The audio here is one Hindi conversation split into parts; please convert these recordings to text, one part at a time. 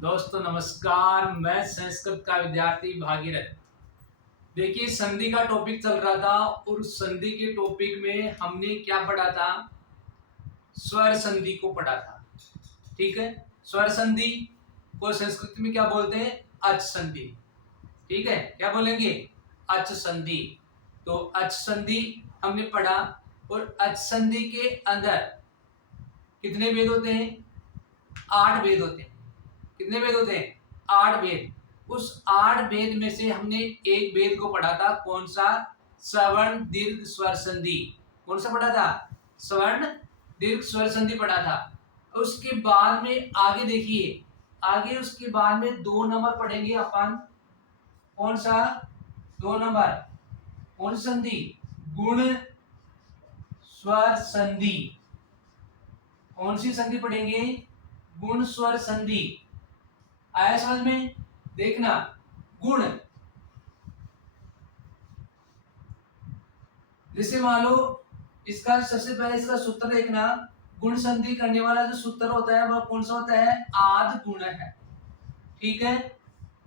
दोस्तों नमस्कार, मैं संस्कृत का विद्यार्थी भागीरथ। देखिए संधि का टॉपिक चल रहा था और संधि के टॉपिक में हमने क्या पढ़ा था? स्वर संधि को पढ़ा था। ठीक है, स्वर संधि को संस्कृत में क्या बोलते हैं? अच संधि। ठीक है, क्या बोलेंगे? अच संधि। तो अच संधि हमने पढ़ा और अच संधि के अंदर कितने भेद होते हैं? 8 भेद होते हैं। कितने भेद होते हैं? 8 भेद। उस 8 भेद में से हमने एक भेद को पढ़ा था, कौन सा? सवर्ण दीर्घ स्वर संधि। कौन सा पढ़ा था? सवर्ण दीर्घ स्वर संधि पढ़ा था। उसके बाद में आगे देखिए, आगे उसके बाद में 2 नंबर पढ़ेंगे अपन। कौन सा? 2 नंबर कौन संधि? गुण स्वर संधि। कौन सी संधि पढ़ेंगे? गुण स्वर संधि। आया समझ में? देखना, गुण, जैसे मान लो इसका सबसे पहले इसका सूत्र देखना। गुण संधि करने वाला जो सूत्र होता है वह कौन सा होता है? आद गुण है। ठीक है,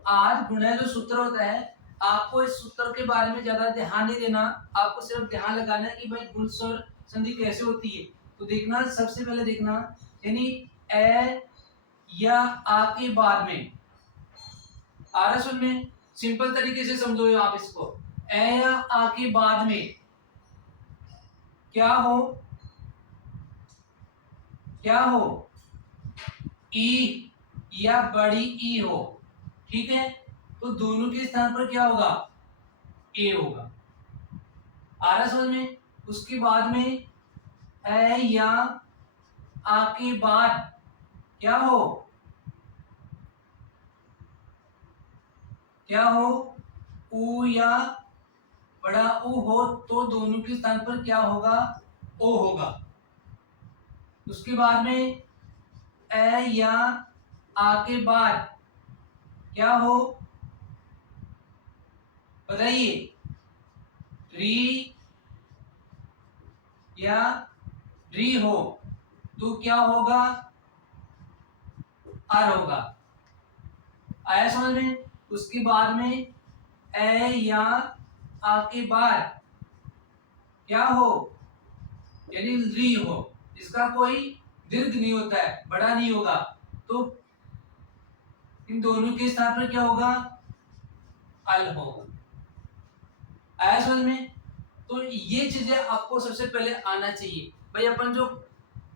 आद गुण है जो सूत्र होता है। आपको इस सूत्र के बारे में ज्यादा ध्यान नहीं देना, आपको सिर्फ ध्यान लगाना है कि भाई गुण स्वर संधि कैसे होती है। तो देखना, सबसे पहले देखना, यानी ए या आ के बाद में, आ रहा सुन में, सिंपल तरीके से समझो आप इसको। ए या आ के बाद में क्या हो? क्या हो? ई या बड़ी ई हो। ठीक है, तो दोनों के स्थान पर क्या होगा? ए होगा। आ रहा समझ में? उसके बाद में ए या आ के बाद क्या हो? क्या हो? ऊ या बड़ा ऊ हो, तो दोनों के स्थान पर क्या होगा? ओ होगा। उसके बाद में ए या आ के बाद क्या हो? बताइए। री या री हो, तो क्या होगा? आर होगा। आया समझ में? उसके बाद में ए या आ के बाद क्या हो? यानी री हो, इसका कोई दीर्घ नहीं होता है, बड़ा नहीं होगा, तो इन दोनों के स्थान पर क्या होगा? अल होगा। आया समझ में? तो ये चीजें आपको सबसे पहले आना चाहिए। भाई अपन जो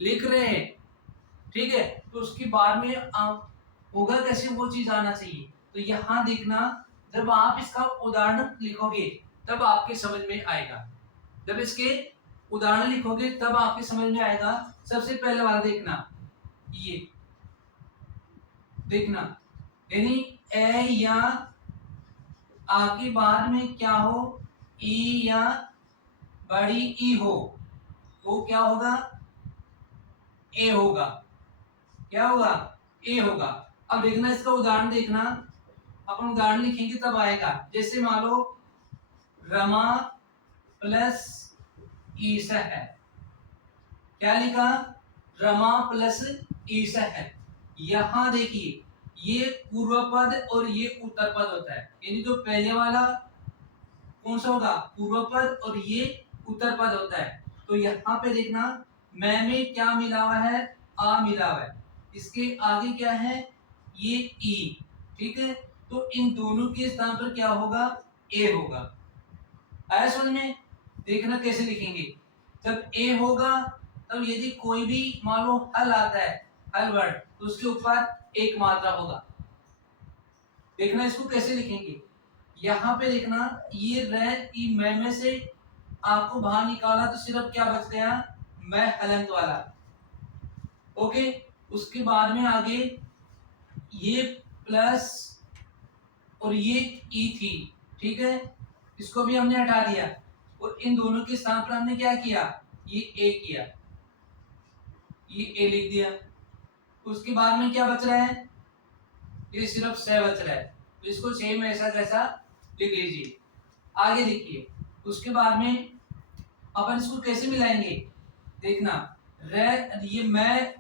लिख रहे हैं, ठीक है, तो उसके बाद में होगा कैसे, वो चीज आना चाहिए। तो यहां देखना, जब आप इसका उदाहरण लिखोगे तब आपके समझ में आएगा। जब इसके उदाहरण लिखोगे तब आपके समझ में आएगा। सबसे पहले वाला देखना, ये देखना, यानी ए या आ के बाद में क्या हो? ई या बड़ी ई हो, तो क्या होगा? ए होगा। क्या होगा? ए होगा। अब देखना, इसका उदाहरण देखना, अपन उदाहरण लिखेंगे तब आएगा। जैसे मान लो रमा प्लस ईश है। क्या लिखा? रमा प्लस ईश है। यहां देखिए, ये पूर्व पद और ये उत्तर पद होता है, यानी जो पहले वाला कौन सा होगा? पूर्व पद, और ये उत्तर पद होता है। तो यहाँ पे देखना, मैं में क्या मिला हुआ है? आ मिला हुआ है। इसके आगे क्या है? ये ई। ठीक है, तो इन दोनों के स्थान पर क्या होगा? ए होगा। आया समझ में? देखना कैसे लिखेंगे। जब ए होगा तब यदि कोई भी मान लो हल आता है, हल वर्ड, तो उसके ऊपर एक मात्रा होगा। देखना इसको कैसे लिखेंगे। यहाँ पे देखना, ये ई मैं में से आपको बाहर निकाला तो सिर्फ क्या बच गया? मैं हलंत वाला। ओके, उसके बाद में आगे ये प्लस और ये ई थी। ठीक है, इसको भी हमने हटा दिया और इन दोनों के स्थान पर हमने क्या किया? ये ए किया, ये ए लिख दिया। उसके बाद में क्या बच रहा है? ये सिर्फ से बच रहा है, तो इसको सेम ऐसा कैसा लिख लीजिए। आगे देखिए, उसके बाद में अपन इसको कैसे मिलाएंगे? देखना, रे ये मैं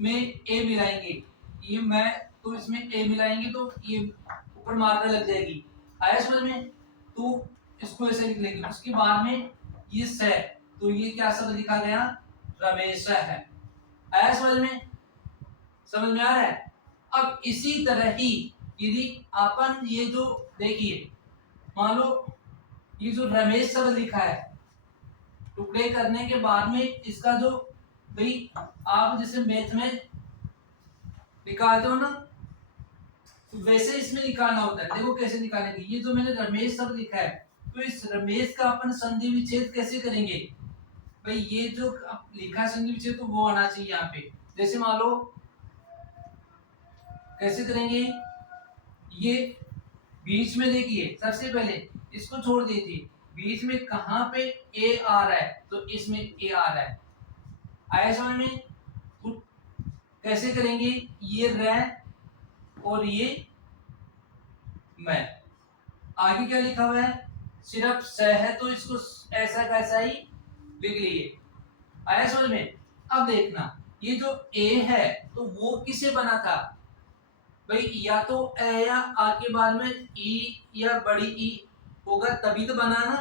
में ए मिलाएंगे, ये मैं तो इसमें ए मिलाएंगे तो ये ऊपर मात्रा लग जाएगी। आया समझ में? तो इसको ऐसे लिख लेंगे। उसके बाद में ये स, तो ये क्या शब्द लिखा गया? रमेश है। आया समझ में? समझ में आ रहा है? अब इसी तरह ही यदि अपन ये जो देखिए, मान लो ये जो रमेश शब्द लिखा है, टुकड़े करने के बाद में इसका जो भाई आप जैसे मैथ में निकालते हो ना, तो वैसे इसमें निकालना होता है। देखो कैसे निकालेंगे। ये जो मैंने रमेश शब्द लिखा है, तो इस रमेश का अपन संधि विच्छेद कैसे करेंगे? भाई ये जो लिखा है संधि विच्छेद, तो वो आना चाहिए यहाँ पे। जैसे मान लो कैसे करेंगे, ये बीच में देखिए, सबसे पहले इसको छोड़ दीजिए, बीच में कहां पे ए आ रहा है, तो इसमें ए आ रहा है। आया समझ में? तो कैसे करेंगे, ये र और ये मैं, आगे क्या लिखा हुआ है, सिर्फ स है तो इसको ऐसा कैसा ही लिख लीजिए। आया समझ में? अब देखना, ये जो ए है तो वो किसे बना था भाई, या तो ए या आ के बाद में ई या बड़ी ई होगा तभी तो बना ना।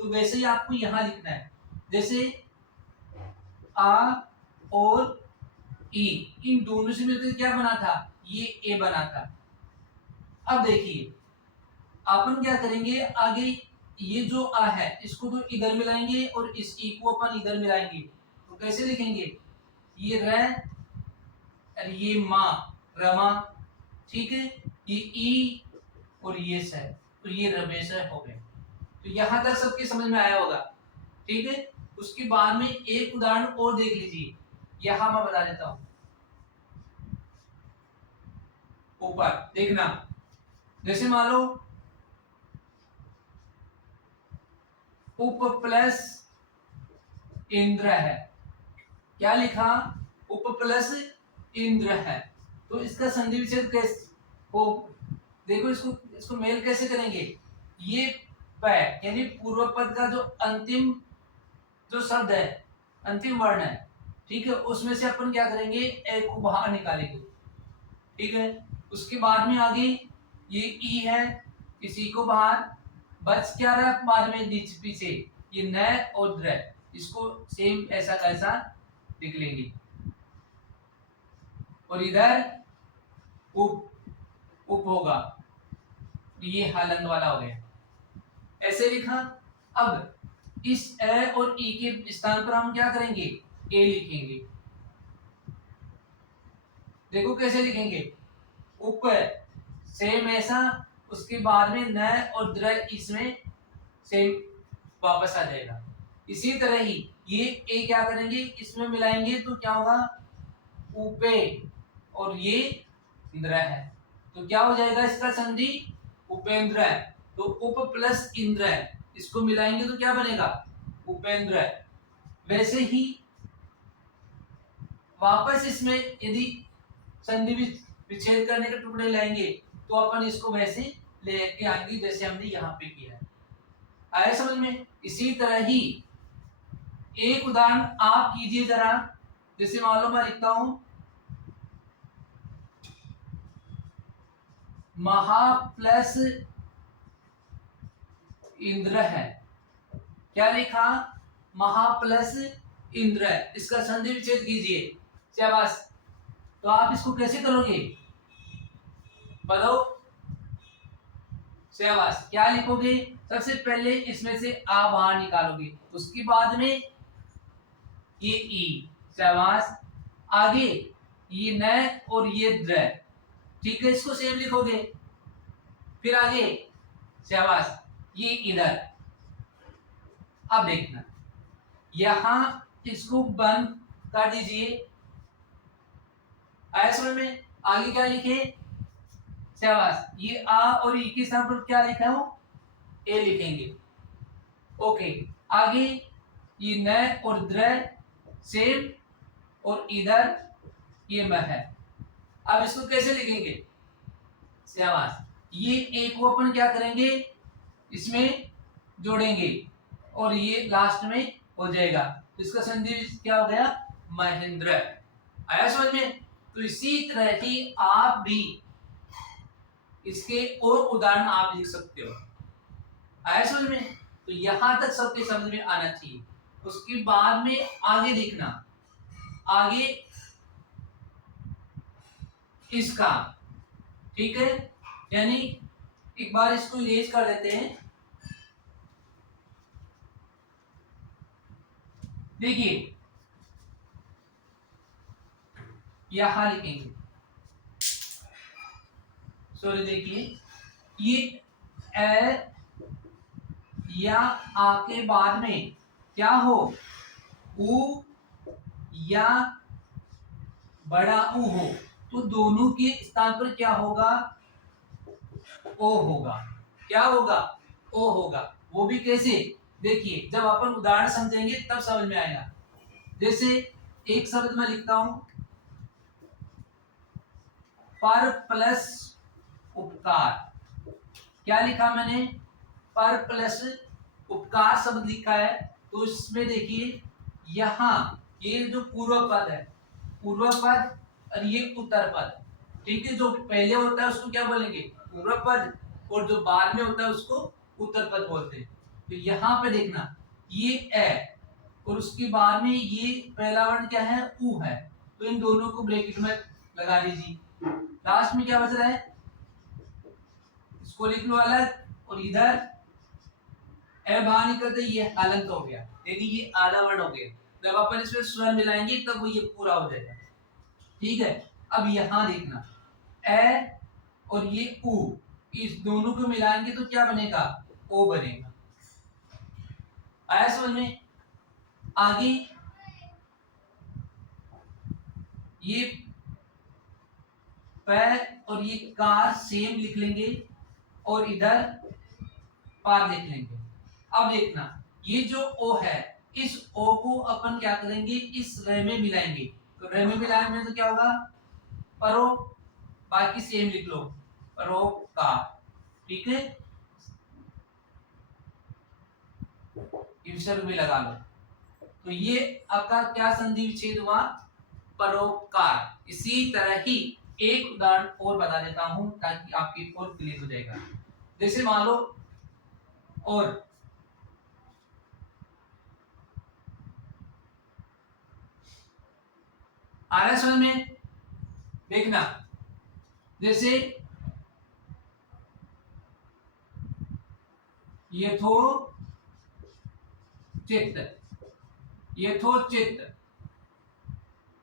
तो वैसे ही आपको यहां लिखना है, जैसे आ और ई, इन दोनों से मिलकर क्या बना था, ये ए बना था। अब देखिए अपन क्या करेंगे आगे, ये जो आ है इसको तो इधर मिलाएंगे और इस ई को अपन इधर मिलाएंगे। तो कैसे लिखेंगे, ये र और ये माँ, रमा, ठीक है, ये ई और ये स, तो ये रमेश हो गए। तो यहां तक सबके समझ में आया होगा, ठीक है। उसके बाद में एक उदाहरण और देख लीजिए, यहां मैं बता देता हूं। ऊपर देखना, जैसे मान लो उप प्लस इंद्र है, क्या लिखा, उप प्लस इंद्र है। तो इसका संधि विच्छेद कैसे हो, देखो इसको मेल कैसे करेंगे, ये प यानी पूर्व पद का जो अंतिम जो शब्द है, अंतिम वर्ण है, ठीक है, उसमें से अपन क्या करेंगे, ए को बाहर निकालेंगे, ठीक है। उसके बाद में आगे ये ई है, इसी को बाहर, बच क्या रहा बाद में पीछे ये न और द्र, इसको सेम ऐसा कैसा लिख लेंगे। और इधर उप उप होगा, ये हलंग वाला हो गया, ऐसे लिखा। अब इस ए और ई के स्थान पर हम क्या करेंगे, ए लिखेंगे। देखो कैसे लिखेंगे, उप सेम ऐसा, उसके बाद में न और द्र इसमें सेम वापस आ जाएगा। इसी तरह ही ये ए क्या करेंगे, इसमें मिलाएंगे तो क्या होगा, उपे, और ये इंद्र है, तो क्या हो जाएगा इसका संधि, उपेंद्र है। तो उप प्लस इंद्र है, इसको मिलाएंगे तो क्या बनेगा, उपेंद्र है। वैसे ही वापस इसमें यदि संधि विच्छेद करने के टुकड़े लाएंगे तो अपन इसको वैसे लेके आएंगे जैसे हमने यहाँ पे किया है। आया समझ में? इसी तरह ही एक उदाहरण आप कीजिए जरा, जैसे मान लो मैं लिखता हूं महा प्लस इंद्र है, क्या लिखा, महा प्लस इंद्र है, इसका संधि विच्छेद कीजिए। शाबाश। तो आप इसको कैसे करोगे बताओ, शाबाश। क्या लिखोगे, सबसे पहले इसमें से आ बाहर निकालोगे, उसके बाद में ये ई, शाबाश, आगे ये न और ये द्र, ठीक है, इसको सेम लिखोगे। फिर आगे शाबाश, ये इधर। अब देखना, यहां इसको बंद कर दीजिए। आया समझ में? आगे क्या लिखे, शाबाश, ये आ और ई के स्थान पर क्या लिखा हो, ए लिखेंगे। ओके, आगे ये न और द्र सेम, और इधर ये म है। अब इसको कैसे लिखेंगे, शाबाश, ये ए को अपन क्या करेंगे, इसमें जोड़ेंगे और ये लास्ट में हो जाएगा, इसका संधि क्या हो गया, महेंद्र। आया समझ में? तो इसी तरह ही आप भी इसके और उदाहरण आप लिख सकते हो। आया समझ में? तो यहां तक सबके समझ में आना चाहिए। उसके बाद में आगे देखना, आगे इसका, ठीक है, यानी एक बार इसको इरेज कर देते हैं। देखिए यहां लिखेंगे, सॉरी देखिए ये ए या आ के बाद में क्या हो, उ या बड़ा ऊ हो, तो दोनों के स्थान पर क्या होगा, ओ होगा। क्या होगा, ओ होगा। वो भी कैसे, देखिए जब अपन उदाहरण समझेंगे तब समझ में आएगा। जैसे एक शब्द मैं लिखता हूं, पर प्लस उपकार। क्या लिखा मैंने, पर प्लस उपकार शब्द लिखा है। तो इसमें देखिए यहां ये जो पूर्व पद है, पूर्व पद और ये उत्तर पद, ठीक है। जो पहले होता है उसको क्या बोलेंगे, पूर्व पद, और जो बाद में होता है उसको उत्तर पद बोलते हैं। तो यहाँ पे देखना ये ए और उसके बाद में ये पहला वर्ण क्या है, ऊ है। तो इन दोनों को ब्रैकेट में लगा लीजिए। लास्ट में क्या बच रहा है, इसको लिख लो अलग, और इधर ए बाहर निकलते ये हलंत हो गया, यानी ये आधा वर्ण हो गया। जब अपन इसमें स्वर मिलाएंगे तब वो ये पूरा हो जाएगा, ठीक है। अब यहां देखना ए और ये ऊ, इस दोनों को मिलाएंगे तो क्या बनेगा, ओ बनेगा। आया समझ में? आगे ये पैर और ये कार सेम लिख लेंगे और इधर पार लिख लेंगे। अब देखना ये जो ओ है, इस ओ को अपन क्या करेंगे, इस रे में मिलाएंगे। तो रे में मिलाएंगे तो क्या होगा, परो, बाकी सेम लिख लो, परोपकार, ठीक है। विसर्ग भी लगा लो। तो ये आपका क्या संधि विच्छेद हुआ, परोपकार। इसी तरह ही एक उदाहरण और बता देता हूं ताकि आपकी और क्लियर हो जाएगा। जैसे मान लो, और आ रहा है समझ में? देखना जैसे यथोचित, यथोचित,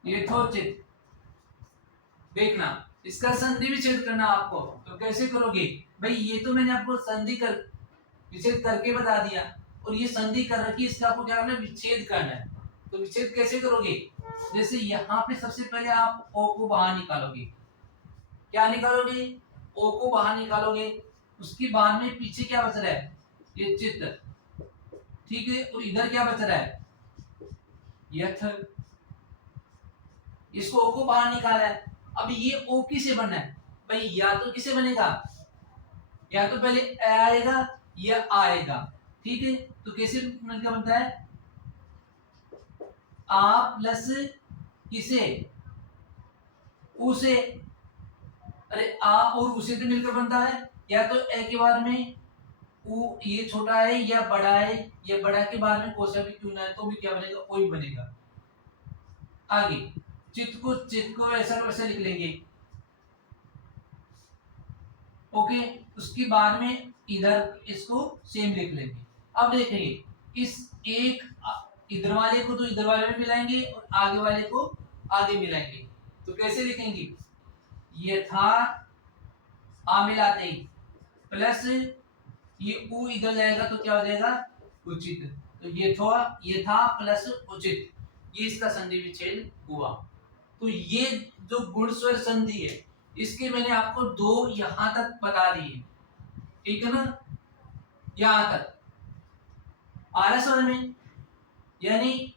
यथोचित। देखना इसका संधि विच्छेद करना आपको, तो कैसे करोगे भाई, ये तो मैंने आपको संधि कर विच्छेद करके बता दिया, और ये संधि कर रखी, इसका आपको क्या करना है, विच्छेद करना है। तो विच्छेद कैसे करोगे, जैसे यहाँ पे सबसे पहले आप ओ को बाहर निकालोगे। क्या निकालोगे, ओ को बाहर निकालोगे। उसके बाद में पीछे क्या बच रहा है, ये चित्त, ठीक है। और इधर क्या बच रहा है, यथ। इसको ओ को बाहर निकाला है। अब ये ओ किसे बनना है भाई, या तो किसे बनेगा, या तो पहले ए आएगा या आएगा, ठीक है। तो कैसे मिलकर बनता है, आ प्लस किसे, उसे। अरे आ और उसे तो मिलकर बनता है, या तो ए के बाद में उ ये छोटा है या बड़ा है, या बड़ा के बाद में कोसा भी क्यों ना है तो भी क्या बनेगा, ओ ही बनेगा। आगे चित्त को ऐसा वैसा लिख लेंगे, ओके। उसके बाद में इधर इसको सेम लिख लेंगे। अब देखिए इस एक इधर वाले को तो इधर वाले में मिलाएंगे और आगे वाले को आगे मिलाएंगे। तो कैसे लिखेंगे, ये था आ मिलाते ही प्लस ये ऊ इधर जाएगा तो क्या हो जाएगा, उचित। तो ये था प्लस उचित, ये इसका संधि विच्छेद हुआ। तो ये जो गुण स्वर संधि है, इसके मैंने आपको दो यहां तक बता दिए, ठीक है ना, यहां तक आ रहा समझ में। यानी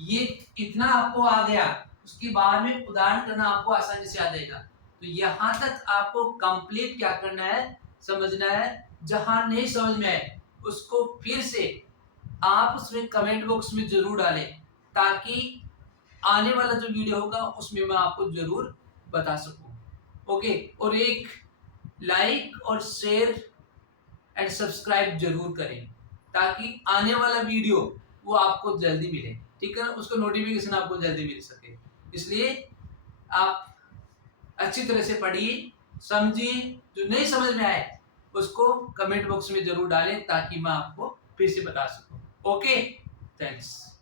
ये इतना आपको आ गया, उसके बाद में उदाहरण करना आपको आसानी से आ जाएगा। तो यहां तक आपको कंप्लीट क्या करना है, समझना है। जहां नहीं समझ में आए उसको फिर से आप उसमें कमेंट बॉक्स में जरूर डालें, ताकि आने वाला जो वीडियो होगा उसमें मैं आपको जरूर बता सकूं। ओके, और एक लाइक और शेयर एंड सब्सक्राइब जरूर करें ताकि आने वाला वीडियो वो आपको जल्दी मिले, ठीक है, उसका नोटिफिकेशन आपको जल्दी मिल सके। इसलिए आप अच्छी तरह से पढ़िए, समझिए, जो नहीं समझ में आए उसको कमेंट बॉक्स में जरूर डालें ताकि मैं आपको फिर से बता सकूं। Okay, thanks.